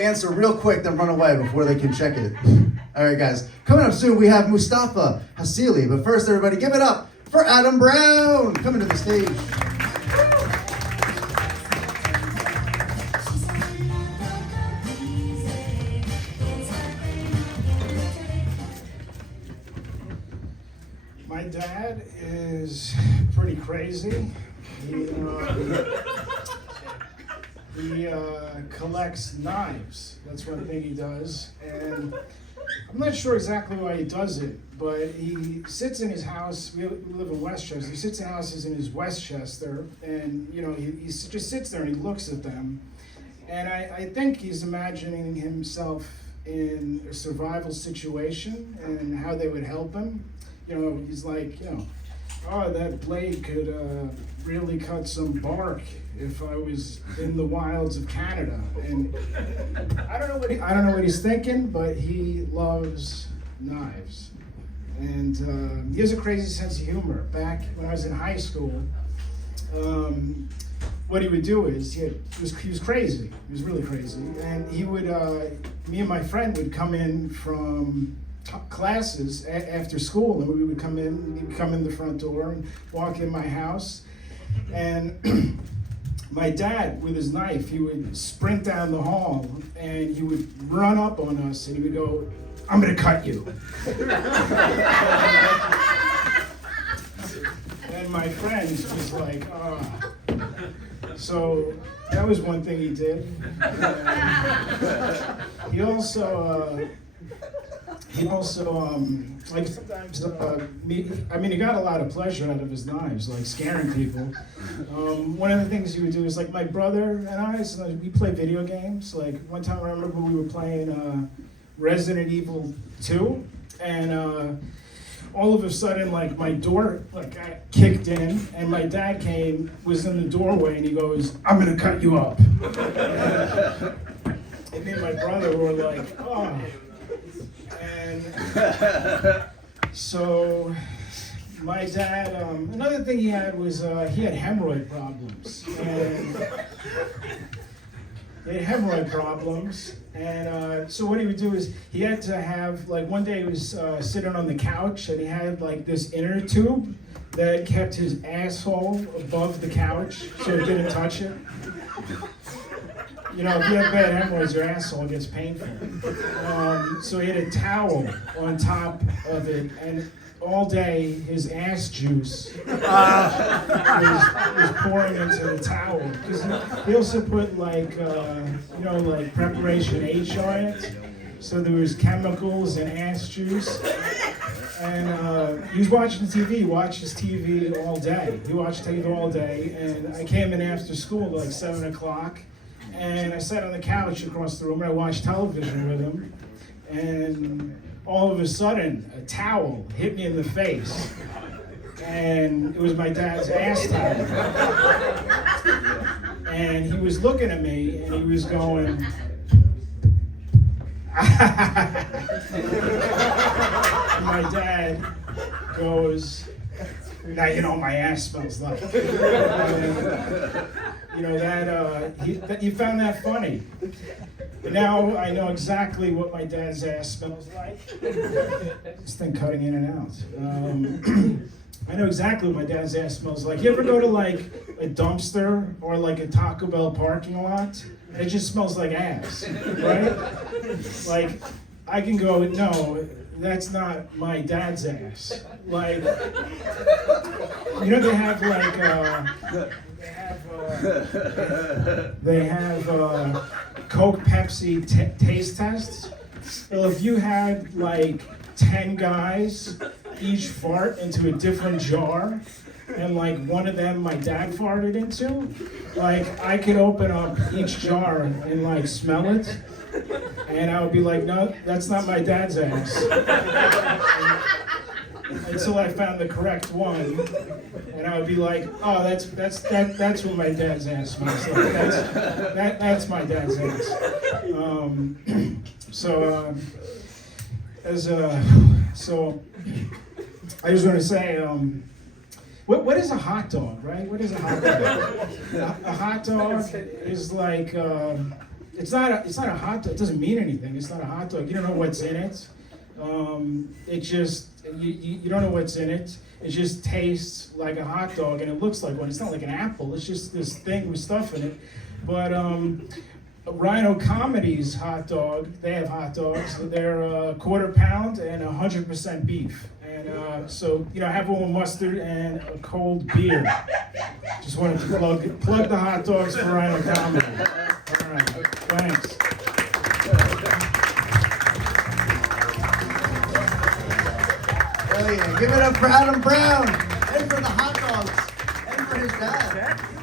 Answer real quick, then run away before they can check it. All right, guys. Coming up soon, we have Mustafa Hasili. But first, everybody, give it up for Adam Brown coming to the stage. My dad is pretty crazy. He collects knives. That's one thing he does. And I'm not sure exactly why he does it, but he sits in his house. We live in Westchester. He sits in houses in his Westchester, and he just sits there and he looks at them. And I think he's imagining himself in a survival situation and how they would help him. He's like, oh, that blade could really cut some bark if I was in the wilds of Canada. And I don't know what he's thinking, but he loves knives. And he has a crazy sense of humor. Back when I was in high school, what he would do is he was crazy. He was really crazy, and he would me and my friend would come in from classes after school, and we would come in. He'd come in the front door and walk in my house, and my dad, with his knife, he would sprint down the hall and he would run up on us and he would go, "I'm gonna cut you." And my friend was like, "Ah." So that was one thing he did. He also like sometimes he got a lot of pleasure out of his knives, like scaring people. One of the things he would do is, like, my brother and I, so we play video games. Like one time I remember we were playing Resident Evil 2, and all of a sudden, like, my door got kicked in, and my dad was in the doorway, and he goes, "I'm gonna cut you up." And me and my brother were like, "Oh." And so my dad, another thing he had was he had hemorrhoid problems. And so what he would do is he had to have, like, one day he was sitting on the couch and he had like this inner tube that kept his asshole above the couch so it didn't touch it. If you have bad hemorrhoids, your asshole gets painful. So he had a towel on top of it, and all day his ass juice was pouring into the towel. Because he also put like preparation H on it, so there was chemicals and ass juice. And he was watching TV. He watched his TV all day. He watched TV all day, and I came in after school like 7 o'clock. And I sat on the couch across the room and I watched television with him. And all of a sudden, a towel hit me in the face. And it was my dad's ass towel. And he was looking at me and he was going, my dad goes, "Now you know what my ass smells like." He found that funny. Now I know exactly what my dad's ass smells like. This thing cutting in and out. I know exactly what my dad's ass smells like. You ever go to like a dumpster or like a Taco Bell parking lot? It just smells like ass, right? Like, I can go, "No, that's not my dad's ass." Like, they have like, they have Coke, Pepsi taste tests. Well, if you had like 10 guys each fart into a different jar, and like one of them my dad farted into, like I could open up each jar and like smell it, and I would be like, "No, that's not my dad's ass." Until I found the correct one, and I would be like, "Oh, that's what my dad's ass smells like. That's my dad's ass." So I just want to say, what is a hot dog, right? What is a hot dog? A hot dog is like it's not a hot dog. It doesn't mean anything. It's not a hot dog. You don't know what's in it. It just you don't know what's in it. It just tastes like a hot dog, and it looks like one. It's not like an apple. It's just this thing with stuff in it. But Rhino Comedy's hot dog. They have hot dogs. They're quarter pound and 100% beef. And so have one with mustard and a cold beer. Just wanted to plug the hot dogs for Rhino Comedy. All right, thanks. Hell yeah. Give it up for Adam Brown and for the hot dogs and for his dad.